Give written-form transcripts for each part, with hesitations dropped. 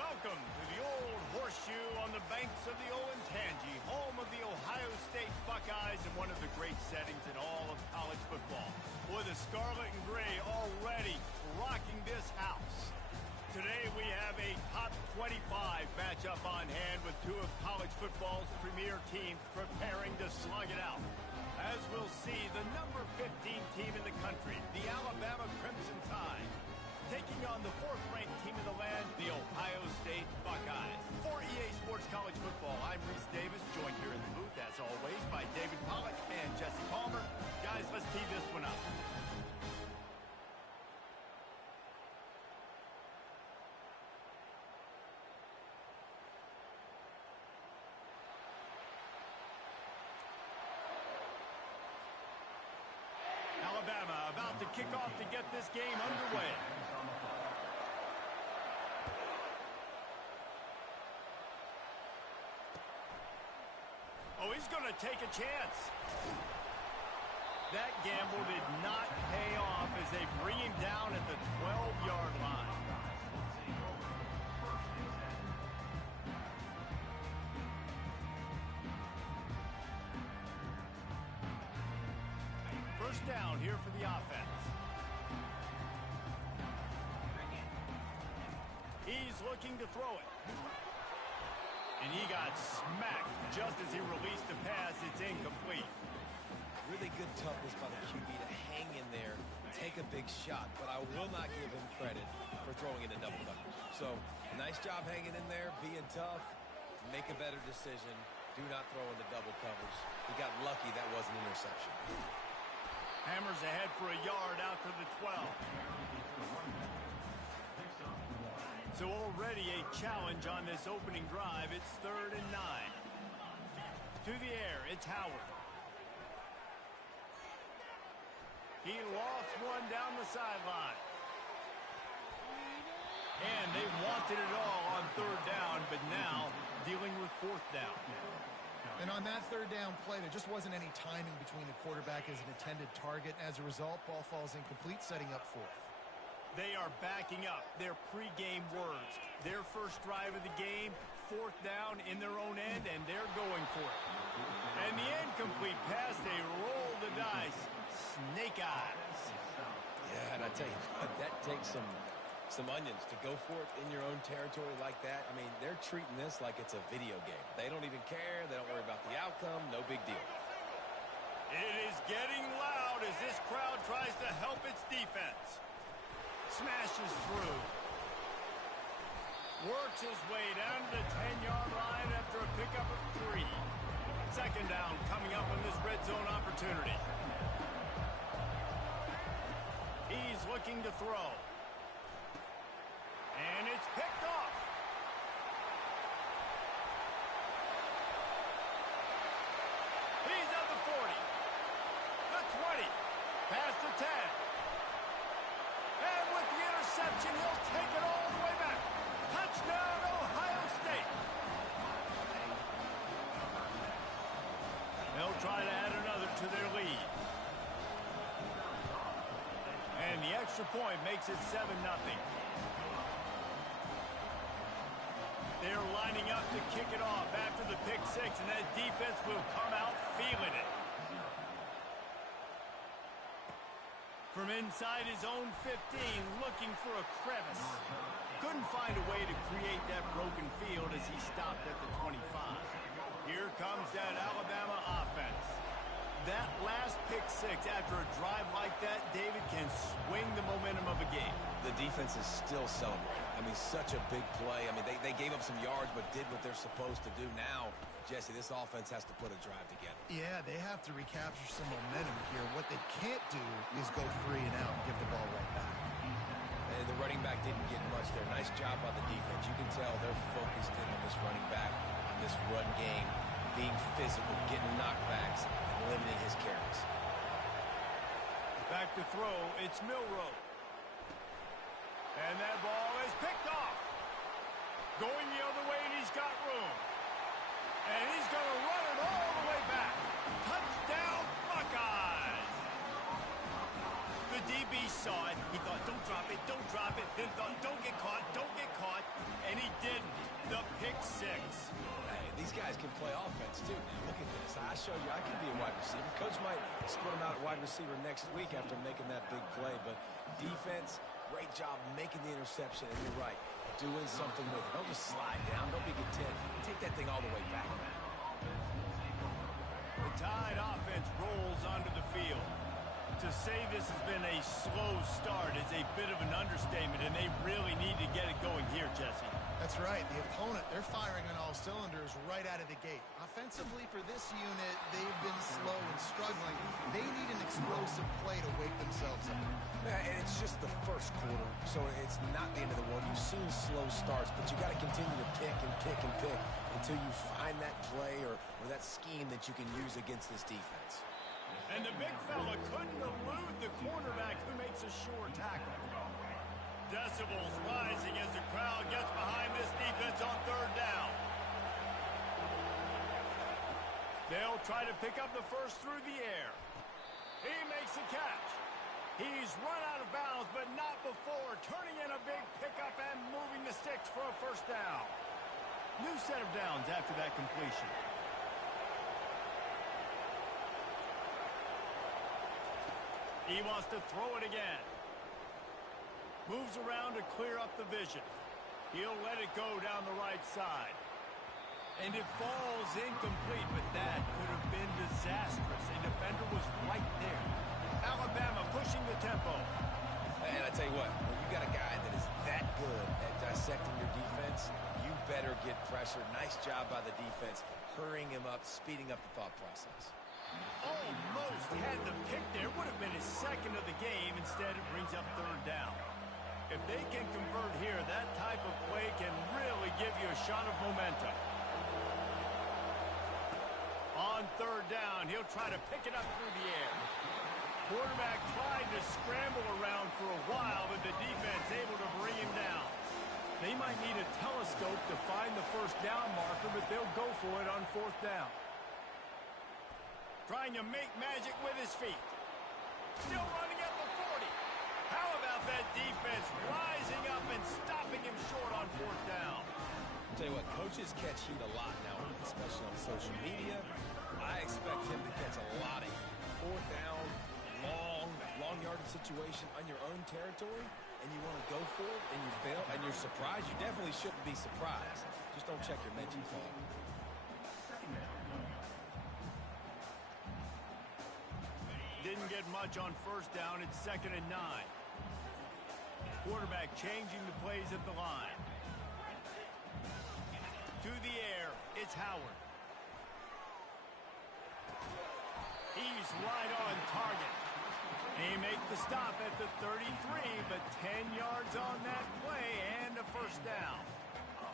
Welcome to the Old Horseshoe on the banks of the Olentangy, home of the Ohio State Buckeyes and one of the great settings in all of college football. Boy, the Scarlet and Gray already rocking this house. Today we have a top 25 matchup on hand with two of college football's premier teams preparing to slug it out. As we'll see, the number 15 team in the country, the Alabama Crimson Tide, taking on the fourth-ranked team in the land, the Ohio State Buckeyes. For EA Sports College Football, I'm Reese Davis, joined here in the booth, as always, by David Pollack and Jesse Palmer. Guys, let's tee this one up. Alabama about to kick off to get this game underway. Oh, he's going to take a chance. That gamble did not pay off as they bring him down at the 12-yard line. First down here for the offense. He's looking to throw it. And he got smacked just as he released the pass. It's incomplete. Really good toughness by the QB to hang in there, take a big shot, but I will not give him credit for throwing into double coverage. So, nice job hanging in there, being tough, make a better decision. Do not throw into double coverage. He got lucky that was an interception. Hammers ahead for a yard out to the 12. So already a challenge on this opening drive. It's 3rd and 9. To the air, it's Howard. He lost one down the sideline. And they wanted it all on 3rd down, but now dealing with 4th down. And on that 3rd down play, there just wasn't any timing between the quarterback as an intended target. As a result, ball falls incomplete, setting up 4th. They are backing up their pregame words. Their first drive of the game, 4th down in their own end, and they're going for it. And the incomplete pass, they roll the dice. Snake eyes. Yeah, and I tell you what, that takes some onions to go for it in your own territory like that. I mean, they're treating this like it's a video game. They don't even care. They don't worry about the outcome. No big deal. It is getting loud as this crowd tries to help its defense. Smashes through. Works his way down to the 10-yard line after a pickup of 3. 2nd down coming up on this red zone opportunity. He's looking to throw. And it's picked off. He's at the 40. The 20. Past the 10. And with the interception, he'll take it all the way back. Touchdown, Ohio State. They'll try to add another to their lead. And the extra point makes it 7-0. They're lining up to kick it off after the pick 6, and that defense will come out feeling it. From inside his own 15, looking for a crevice. Couldn't find a way to create that broken field as he stopped at the 25. Here comes that Alabama offense. That last pick 6 after a drive like that, David, can swing the momentum of a game. The defense is still celebrating. I mean, such a big play. I mean, they gave up some yards but did what they're supposed to do. Now, Jesse, this offense has to put a drive together. Yeah, they have to recapture some momentum here. What they can't do is go 3 and out and give the ball right back. And the running back didn't get much there. Nice job by the defense. You can tell they're focused in on this running back, on this run game, being physical, getting knockbacks, and limiting his carries. Back to throw, it's Milroe. And that ball is picked off. Going the other way, and he's got room. And he's going to run it all the way back. Touchdown, Buckeyes! The DB saw it. He thought, don't drop it, then thought, don't get caught. and he didn't. The pick six. Hey, these guys can play offense, too. Look at this. I showed you I can be a wide receiver. Coach might split him out at wide receiver next week after making that big play. But defense, great job making the interception. And you're right, doing something with it. Don't just slide down. Don't be content. Take that thing all the way back, man. The Tide offense rolls onto the field. To say this has been a slow start is a bit of an understatement, and they really need to get it going here, Jesse. That's right. The opponent, they're firing on all cylinders right out of the gate. Offensively, for this unit, they've been slow and struggling. They need an explosive play to wake themselves up. Yeah, and it's just the first quarter, so it's not the end of the world. You've seen slow starts, but you got to continue to pick and pick and pick until you find that play or that scheme that you can use against this defense. And the big fella couldn't elude the cornerback who makes a sure tackle. Decibels rising as the crowd gets behind this defense on third down. They'll try to pick up the first through the air. He makes the catch. He's run out of bounds, but not before turning in a big pickup and moving the sticks for a first down. New set of downs after that completion. He wants to throw it again. Moves around to clear up the vision. He'll let it go down the right side. And it falls incomplete, but that could have been disastrous. A defender was right there. Alabama pushing the tempo. And I tell you what, when you got a guy that is that good at dissecting your defense, you better get pressure. Nice job by the defense, hurrying him up, speeding up the thought process. Almost had the pick there. Would have been his second of the game. Instead, it brings up third down. If they can convert here, that type of play can really give you a shot of momentum. On third down, he'll try to pick it up through the air. Quarterback tried to scramble around for a while, but the defense able to bring him down. They might need a telescope to find the first down marker, but they'll go for it on fourth down. Trying to make magic with his feet. Still running at the 40. How about that defense rising up and stopping him short on fourth down? I'll tell you what, coaches catch heat a lot nowadays, especially on social media. I expect him to catch a lot of heat. Fourth down, long yardage situation on your own territory, and you want to go for it, and you fail, and you're surprised. You definitely shouldn't be surprised. Just don't check your mention call. Didn't get much on first down. It's 2nd and 9. Quarterback changing the plays at the line. To the air, it's Howard. He's right on target. He makes the stop at the 33, but 10 yards on that play and a first down.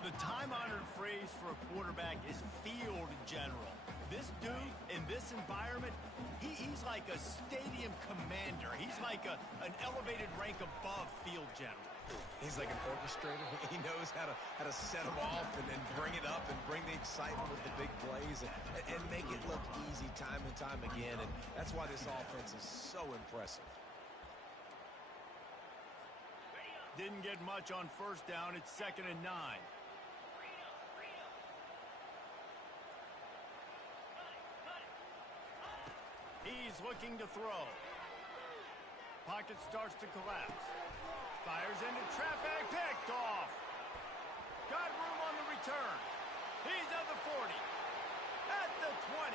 The time-honored phrase for a quarterback is field general. This dude, in this environment, he's like a stadium commander. He's like an elevated rank above field general. He's like an orchestrator. He knows how to set them off and bring it up and bring the excitement with the big plays and make it look easy time and time again. And that's why this offense is so impressive. Didn't get much on first down. It's 2nd and 9. He's looking to throw. Pocket starts to collapse. Fires into traffic, picked off. Got room on the return. He's at the 40. At the 20.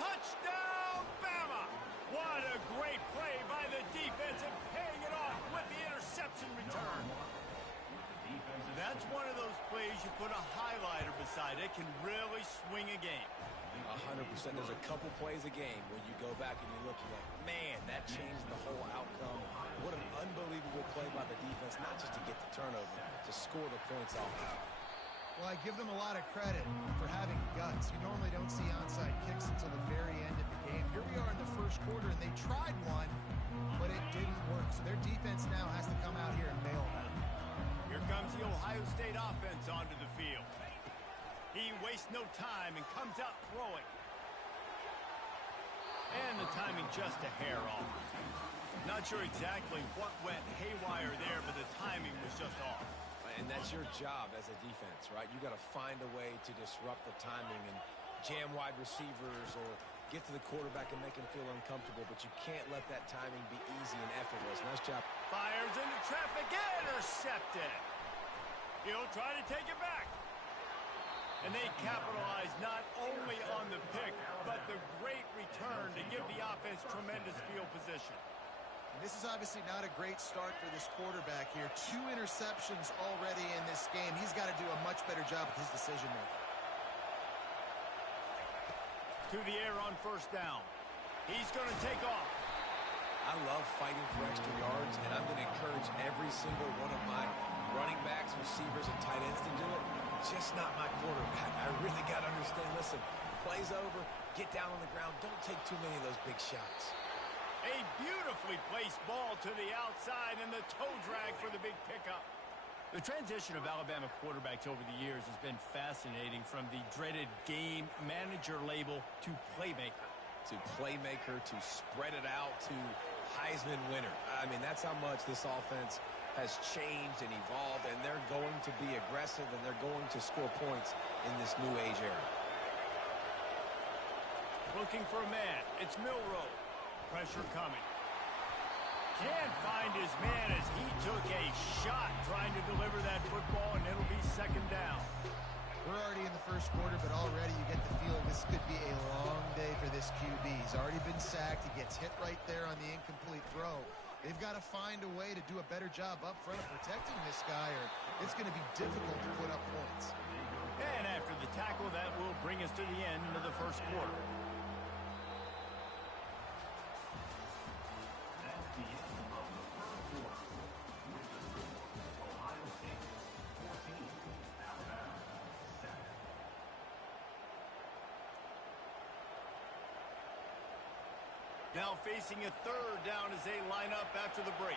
Touchdown, Bama! What a great play by the defense and paying it off with the interception return. That's one of those plays you put a highlighter beside. It can really swing a game. 100%. There's a couple plays a game where you go back and you look, you're like, man, that changed the whole outcome. What an unbelievable play by the defense, not just to get the turnover, to score the points off of it. Well, I give them a lot of credit for having guts. You normally don't see onside kicks until the very end of the game. Here we are in the first quarter, and they tried one, but it didn't work. So their defense now has to come out here and bail them out. Here comes the Ohio State offense onto the field. He wastes no time and comes out throwing. And the timing just a hair off. Not sure exactly what went haywire there, but the timing was just off. And that's your job as a defense, right? You got to find a way to disrupt the timing and jam wide receivers or get to the quarterback and make him feel uncomfortable, but you can't let that timing be easy and effortless. Nice job. Fires into traffic, intercepted. He'll try to take it back. And they capitalize not only on the pick, but the great return to give the offense tremendous field position. And this is obviously not a great start for this quarterback here. 2 interceptions already in this game. He's got to do a much better job with his decision-making. To the air on first down. He's going to take off. I love fighting for extra yards, and I'm going to encourage every single one of my running backs, receivers, and tight ends to do it. Just not my quarterback. I really got to understand, listen, play's over, get down on the ground, don't take too many of those big shots. A beautifully placed ball to the outside and the toe drag for the big pickup. The transition of Alabama quarterbacks over the years has been fascinating, from the dreaded game manager label to playmaker. To playmaker, to spread it out, to Heisman winner. I mean, that's how much this offense has changed and evolved, and they're going to be aggressive, and they're going to score points in this new age era. Looking for a man. It's Milroe. Pressure coming. Can't find his man as he took a shot trying to deliver that football, and it'll be second down. We're already in the first quarter, but already you get the feeling this could be a long day for this QB. He's already been sacked. He gets hit right there on the incomplete throw. They've got to find a way to do a better job up front of protecting this guy, or it's going to be difficult to put up points. And after the tackle, that will bring us to the end of the first quarter. Now facing a third down as they line up after the break.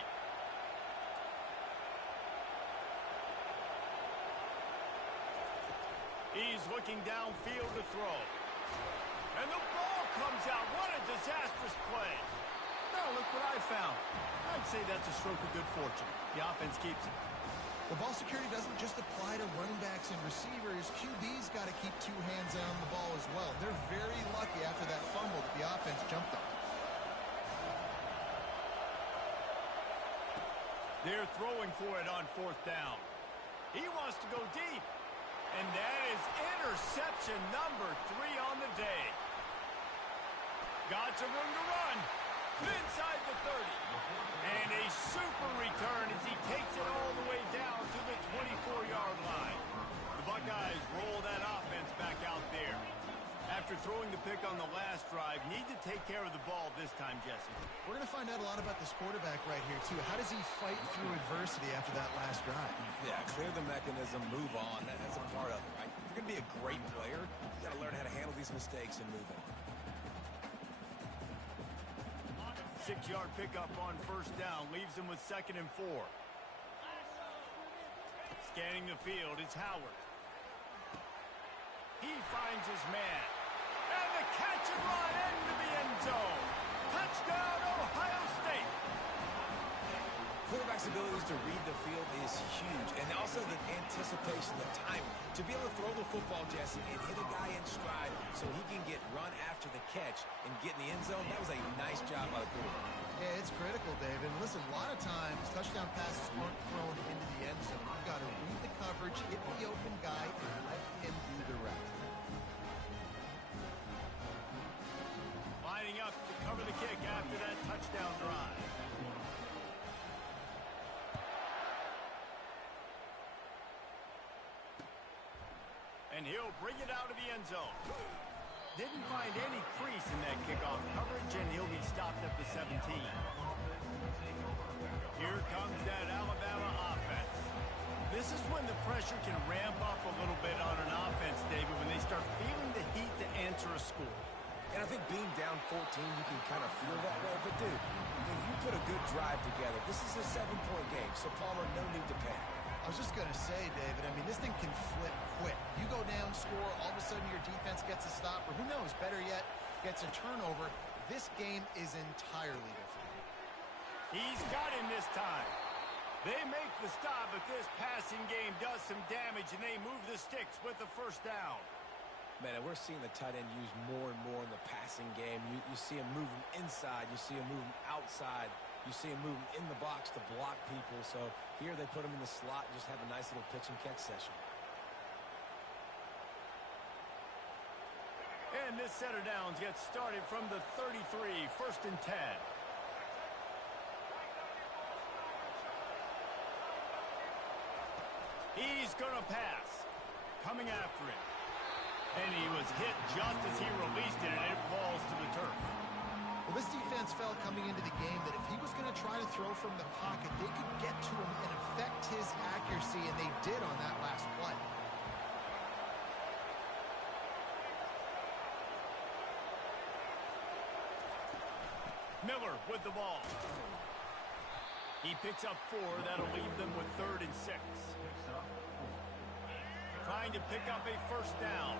He's looking downfield to throw. And the ball comes out. What a disastrous play. Now look what I found. I'd say that's a stroke of good fortune. The offense keeps it. Well, ball security doesn't just apply to running backs and receivers. QB's got to keep 2 hands on the ball as well. They're very lucky after that fumble that the offense jumped on. They're throwing for it on fourth down. He wants to go deep. And that is interception number 3 on the day. Got some room to run. Inside the 30. And a super return as he takes it all the way down to the 24-yard line. The Buckeyes roll that offense back out there. After throwing the pick on the last drive, need to take care of the ball this time, Jesse. We're going to find out a lot about this quarterback right here, too. How does he fight through adversity after that last drive? Yeah, clear the mechanism, move on. That's a part of it, right? If you're going to be a great player, you got to learn how to handle these mistakes and move on. 6-yard pickup on first down leaves him with 2nd and 4. Scanning the field, it's Howard. He finds his man. And the catch and run into the end zone. Touchdown, Ohio State. Quarterback's abilities to read the field is huge. And also the anticipation, the timing. To be able to throw the football, Jesse, and hit a guy in stride so he can get run after the catch and get in the end zone, that was a nice job by the quarterback. Yeah, it's critical, David. And listen, a lot of times, touchdown passes aren't thrown into the end zone. You've got to read the coverage, hit the open guy, and let him do the rest. Lining up to cover the kick after that touchdown drive. And he'll bring it out of the end zone. Didn't find any crease in that kickoff coverage, and he'll be stopped at the 17. Here comes that Alabama offense. This is when the pressure can ramp up a little bit on an offense, David, when they start feeling the heat to answer a score. And I think being down 14, you can kind of feel that way. But, dude, if you put a good drive together, this is a 7-point game. So, Palmer, no need to panic. I was just going to say, David, I mean, this thing can flip quick. You go down, score, all of a sudden your defense gets a stop, or who knows, better yet, gets a turnover. This game is entirely different. He's got him this time. They make the stop, but this passing game does some damage, and they move the sticks with the first down. Man, and we're seeing the tight end used more and more in the passing game. You see him moving inside. You see him moving outside. You see him moving in the box to block people. So here they put him in the slot and just have a nice little pitch and catch session. And this set of downs gets started from the 33, 1st and 10. He's going to pass. Coming after him. And he was hit just as he released it, and it falls to the turf. Well, this defense felt coming into the game that if he was going to try to throw from the pocket, they could get to him and affect his accuracy, and they did on that last play. Miller with the ball. He picks up 4. That'll leave them with 3rd and 6. Trying to pick up a first down.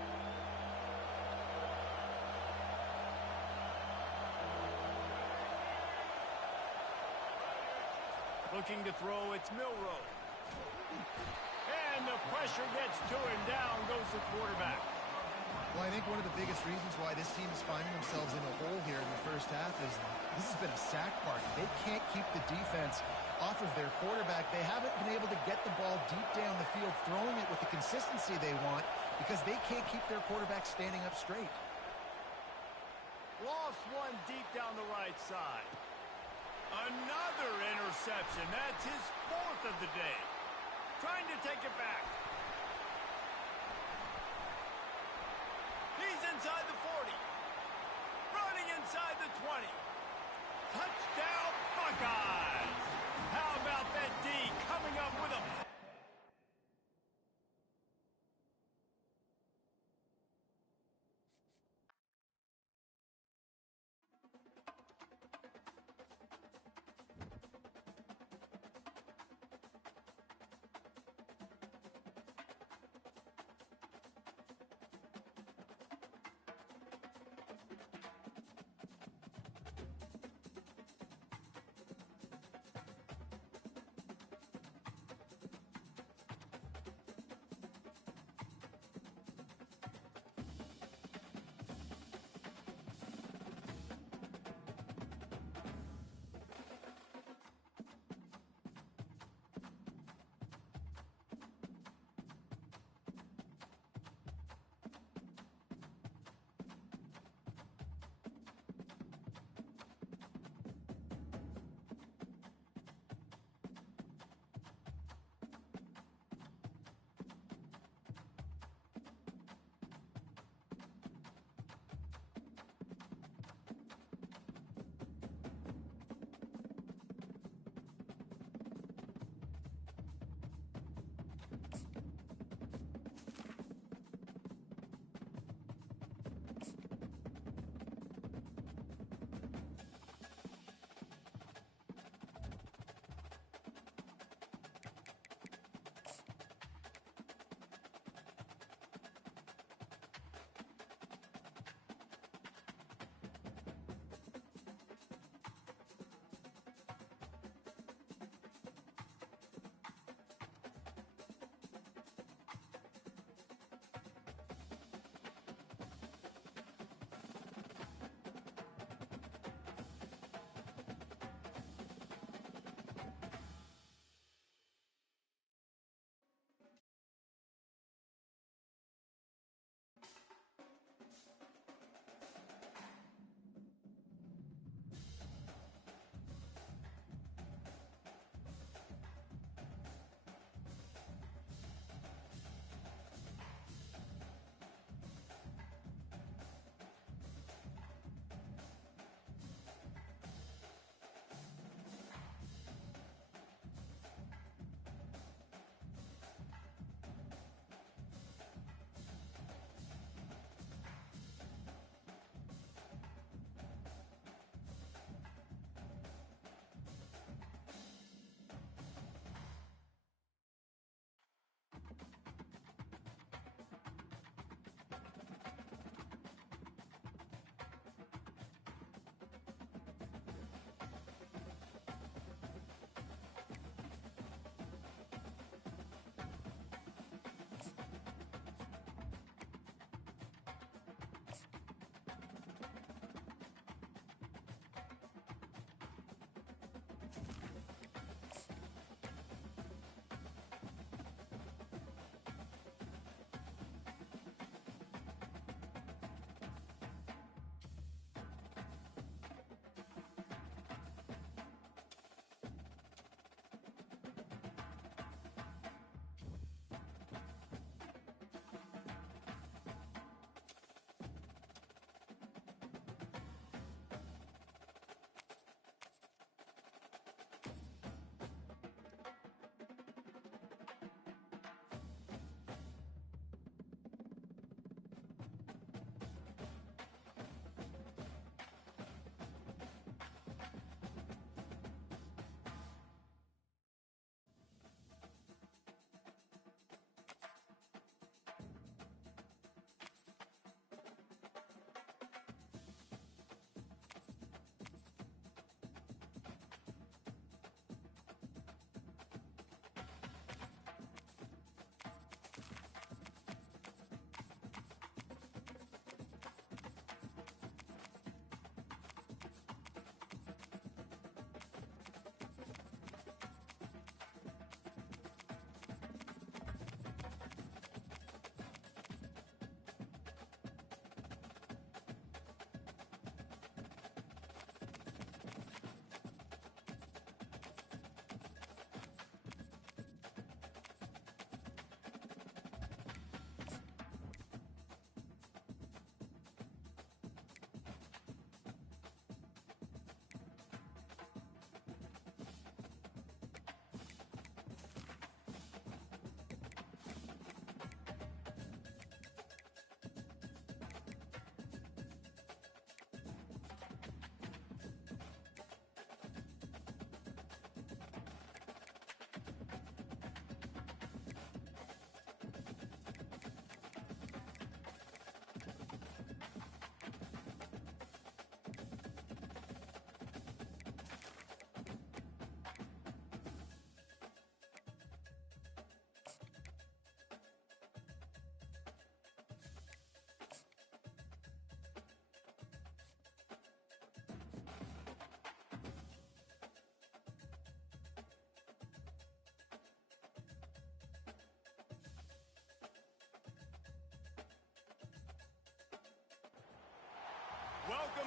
Looking to throw, it's Milroe. And the pressure gets to him. Down goes the quarterback. Well, I think one of the biggest reasons why this team is finding themselves in a hole here in the first half is this has been a sack party. They can't keep the defense off of their quarterback. They haven't been able to get the ball deep down the field, throwing it with the consistency they want because they can't keep their quarterback standing up straight. Lost one deep down the right side. Another interception. That's his 4th of the day. Trying to take it back. He's inside the 40. Running inside the 20. Touchdown, Buckeyes! How about that D coming up with a...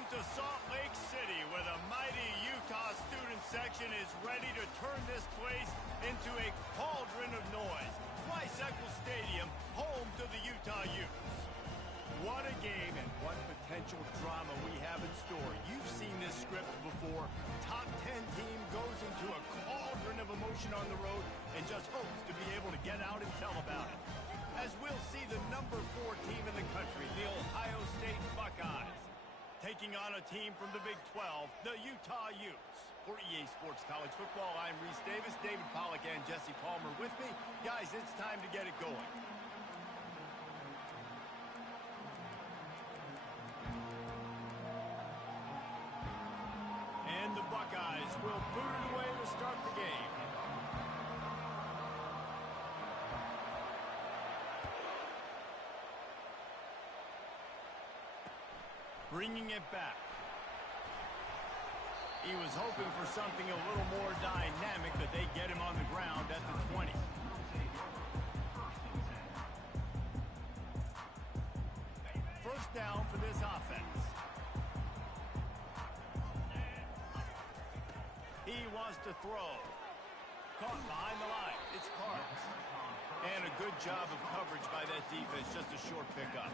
to Salt Lake City, where the mighty Utah student section is ready to turn this place into a cauldron of noise. Eccles Stadium, home to the Utah Utes. What a game and what potential drama we have in store. You've seen this script before. Top 10 team goes into a cauldron of emotion on the road and just hopes to be able to get out and tell about it. As we'll see the number 4 team in the country, the Ohio State Buckeyes, taking on a team from the Big 12, the Utah Utes. For EA Sports College Football, I'm Reese Davis, David Pollack, and Jesse Palmer with me. Guys, it's time to get it going. And the Buckeyes will boot it away to start the game. Bringing it back. He was hoping for something a little more dynamic, but they get him on the ground at the 20. First down for this offense. He wants to throw. Caught behind the line. It's Parks. And a good job of coverage by that defense. Just a short pickup.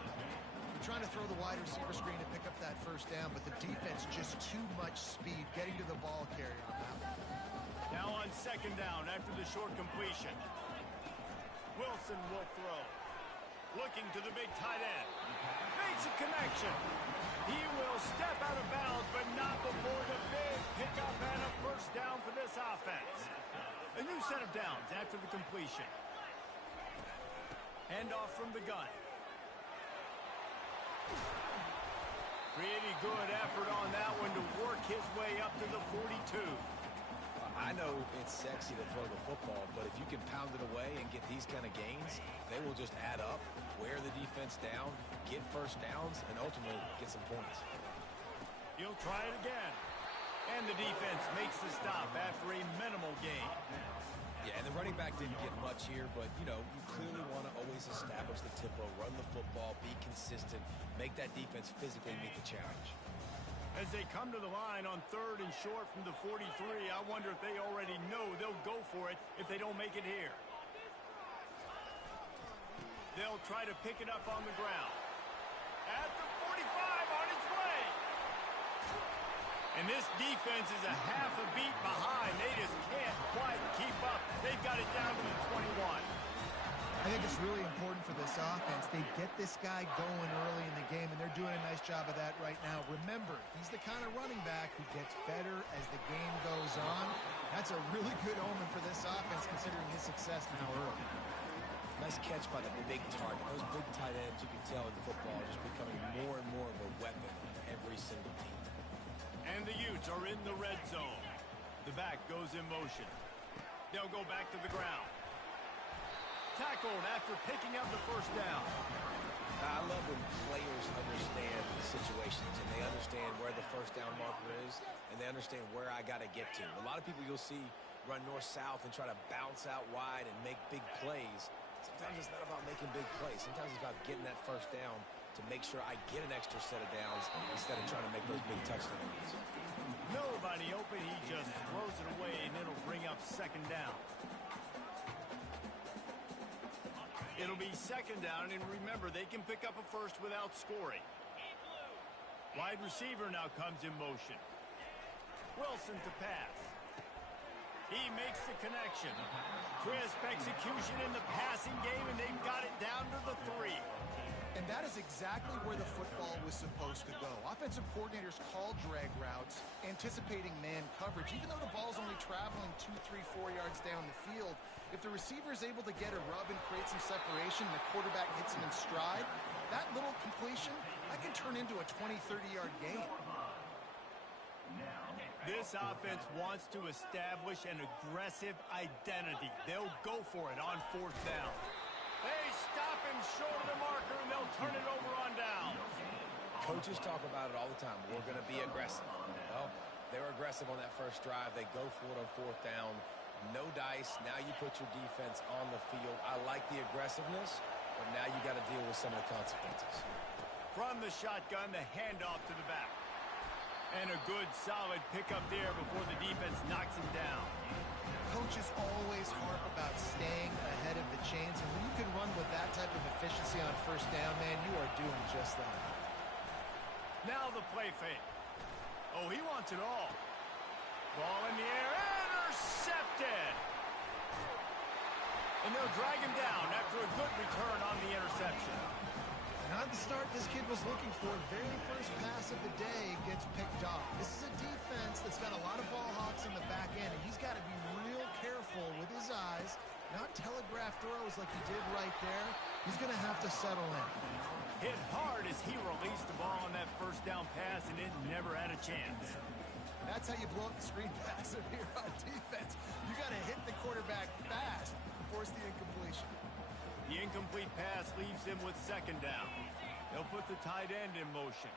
Trying to throw the wide receiver screen to pick up that first down, but the defense just too much speed getting to the ball carrier on that one. Now on second down after the short completion. Wilson will throw. Looking to the big tight end. Makes a connection. He will step out of bounds, but not before the big pickup and a first down for this offense. A new set of downs after the completion. Handoff from the gun. Pretty good effort on that one to work his way up to the 42. I know it's sexy to throw the football, but if you can pound it away and get these kind of gains, they will just add up, wear the defense down, get first downs, and ultimately get some points. He'll try it again. And the defense makes the stop after a minimal gain. Yeah, and the running back didn't get much here, but, you know, you clearly want to always establish the tempo, run the football, be consistent, make that defense physically meet the challenge. As they come to the line on third and short from the 43, I wonder if they already know they'll go for it if they don't make it here. They'll try to pick it up on the ground. At the 45, on its way. And this defense is a half a beat behind. They just can't quite keep up. They've got it down to the 21. I think it's really important for this offense. They get this guy going early in the game, and they're doing a nice job of that right now. Remember, he's the kind of running back who gets better as the game goes on. That's a really good omen for this offense, considering his success now early. Nice catch by the big target. Those big tight ends, you can tell in football, are just becoming more and more of a weapon on every single team. And the Utes are in the red zone. The back goes in motion. They'll go back to the ground. Tackled after picking up the first down. I love when players understand situations and they understand where the first down marker is and they understand where I got to get to. A lot of people you'll see run north-south and try to bounce out wide and make big plays. Sometimes it's not about making big plays. Sometimes it's about getting that first down to make sure I get an extra set of downs instead of trying to make those big touchdowns. Nobody open. He just throws it away, and it'll bring up second down. It'll be second down, and remember, they can pick up a first without scoring. Wide receiver now comes in motion. Wilson to pass. He makes the connection. Crisp execution in the passing game, and they've got it down to the 3. And that is exactly where the football was supposed to go. Offensive coordinators call drag routes, anticipating man coverage. Even though the ball's only traveling 2, 3, 4 yards down the field, if the receiver is able to get a rub and create some separation, and the quarterback hits him in stride, that little completion, that can turn into a 20, 30-yard gain. This offense wants to establish an aggressive identity. They'll go for it on fourth down. They stop him short of the marker, and they'll turn it over on down. Coaches talk about it all the time. We're going to be aggressive. Well, they were aggressive on that first drive. They go for it on fourth down. No dice. Now you put your defense on the field. I like the aggressiveness, but now you got to deal with some of the consequences. From the shotgun, the handoff to the back. And a good, solid pickup there before the defense knocks him down. Coaches always harp about staying ahead of the chains, and when you can run with that type of efficiency on first down, man, you are doing just that. Now the play fake. Oh, he wants it all. Ball in the air, intercepted. And they'll drag him down after a good return on the interception. Not the start this kid was looking for. Very first pass of the day gets picked off. This is a defense that's got a lot of ball hawks in the back end, and he's got to be real careful with his eyes, not telegraph throws like he did right there. He's going to have to settle in. Hit hard as he released the ball on that first down pass, and it never had a chance. That's how you blow up the screen pass if you're on defense. You got to hit the quarterback fast to force the incompletion. The incomplete pass leaves him with second down. They'll put the tight end in motion.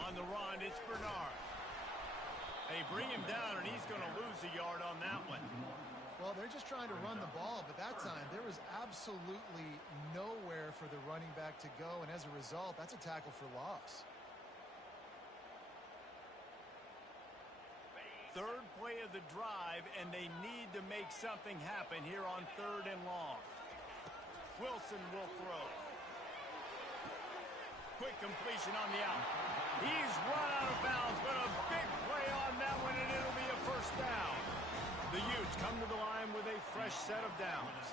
On the run, it's Bernard. They bring him down, and he's going to lose a yard on that one. Well, they're just trying to run the ball, but that time there was absolutely nowhere for the running back to go, and as a result, that's a tackle for loss. Third play of the drive, and they need to make something happen here on 3rd and long. Wilson will throw. Quick completion on the out. He's run out of bounds, but a big play on that one, and it'll be a first down. The Utes come to the line with a fresh set of downs.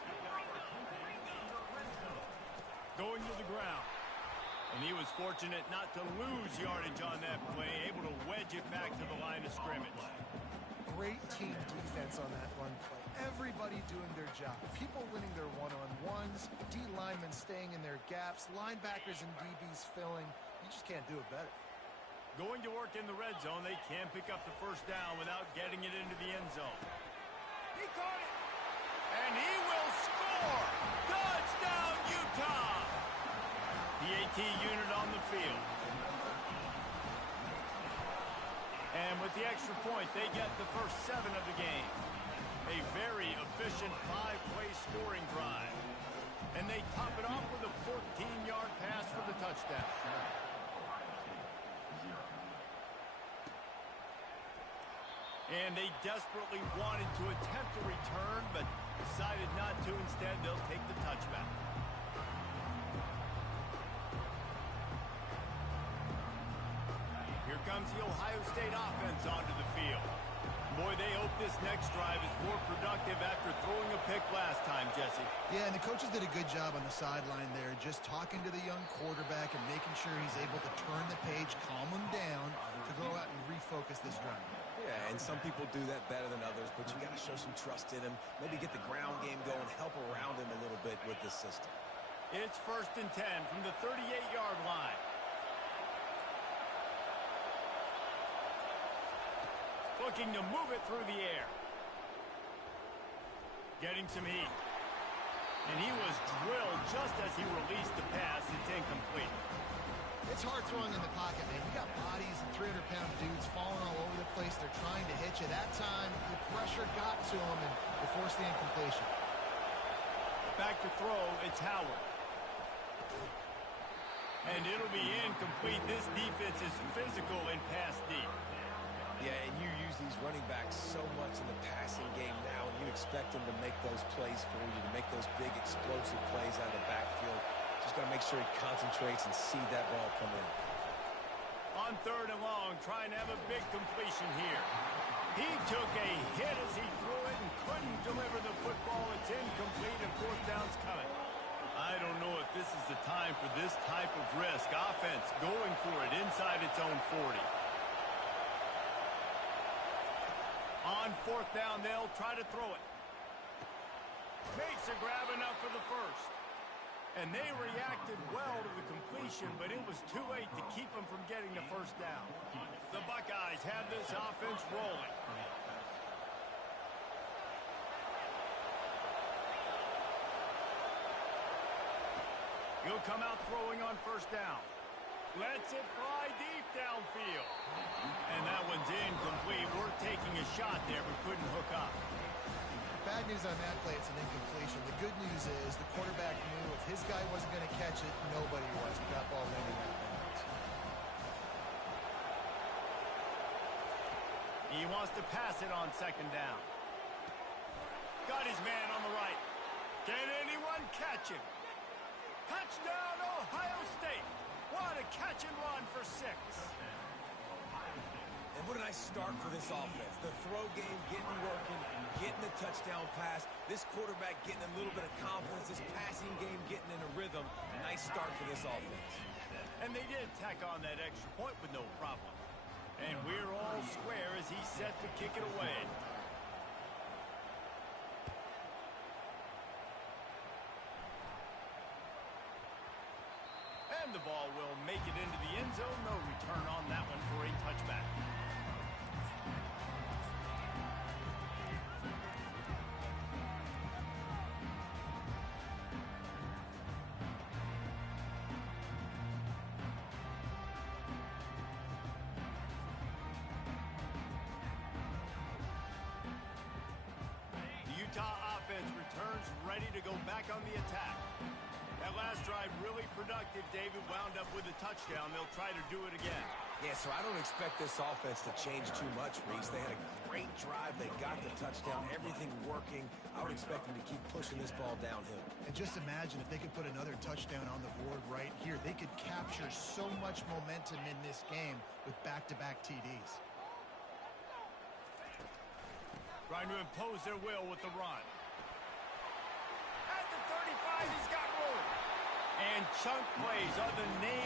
Going to the ground. And he was fortunate not to lose yardage on that play, able to wedge it back to the line of scrimmage. Great team defense on that run play. Everybody doing their job. People winning their one-on-ones, D linemen staying in their gaps, linebackers and DBs filling. You just can't do it better. Going to work in the red zone, they can pick up the first down without getting it into the end zone. He caught it! And he will score! Touchdown, Utah! The AT unit on the field. And with the extra point, they get the first 7 of the game. A very efficient 5-play scoring drive. And they top it off with a 14-yard pass for the touchdown. And they desperately wanted to attempt a return, but decided not to. Instead, they'll take the touchback. Here comes the Ohio State offense onto the field. Boy, they hope this next drive is more productive after throwing a pick last time, Jesse. Yeah, and the coaches did a good job on the sideline there, just talking to the young quarterback and making sure he's able to turn the page, calm him down to go out and refocus this drive. Yeah, and some people do that better than others, but you got to show some trust in him, maybe get the ground game going, help around him a little bit with this system. It's 1st and 10 from the 38-yard line. Looking to move it through the air. Getting some heat. And he was drilled just as he released the pass. It's incomplete. It's hard throwing in the pocket, man. You got bodies and 300-pound dudes falling all over the place. They're trying to hit you. That time, the pressure got to him and they forced the incompletion. Back to throw, it's Howard. And it'll be incomplete. This defense is physical and pass deep. Yeah, and you use these running backs so much in the passing game now, and you expect them to make those plays for you, to make those big explosive plays out of the backfield. Just got to make sure he concentrates and see that ball come in. On 3rd and long, trying to have a big completion here. He took a hit as he threw it and couldn't deliver the football. It's incomplete and 4th down's coming. I don't know if this is the time for this type of risk. Offense going for it inside its own 40. On 4th down, they'll try to throw it. Makes a grab enough for the first. And they reacted well to the completion, but it was too late to keep them from getting the first down. The Buckeyes have this offense rolling. He'll come out throwing on 1st down. Lets it fly deep downfield. And that one's incomplete. We're taking a shot there, but couldn't hook up. Bad news on that play, it's an incompletion. The good news is the quarterback knew if his guy wasn't going to catch it, nobody was with that ball landing out. wants to pass it on second down. Got his man on the right. Can anyone catch him? Touchdown, Ohio State. What a catch and run for 6. And what a nice start for this offense. The throw game getting working, getting the touchdown pass. This quarterback getting a little bit of confidence. This passing game getting in a rhythm. Nice start for this offense. And they did tack on that extra point with no problem. And we're all square as he's set to kick it away. And the ball will make it into the end zone. No return on that one for a touchback. The Utah offense returns ready to go back on the attack. That last drive really productive. David wound up with a touchdown. They'll try to do it again. Yeah, so I don't expect this offense to change too much, Reese. They had a great drive. They got the touchdown. Everything working. I would expect them to keep pushing this ball downhill. And just imagine if they could put another touchdown on the board right here. They could capture so much momentum in this game with back-to-back TDs. Trying to impose their will with the run. At the 35, he's got room. And chunk plays are the name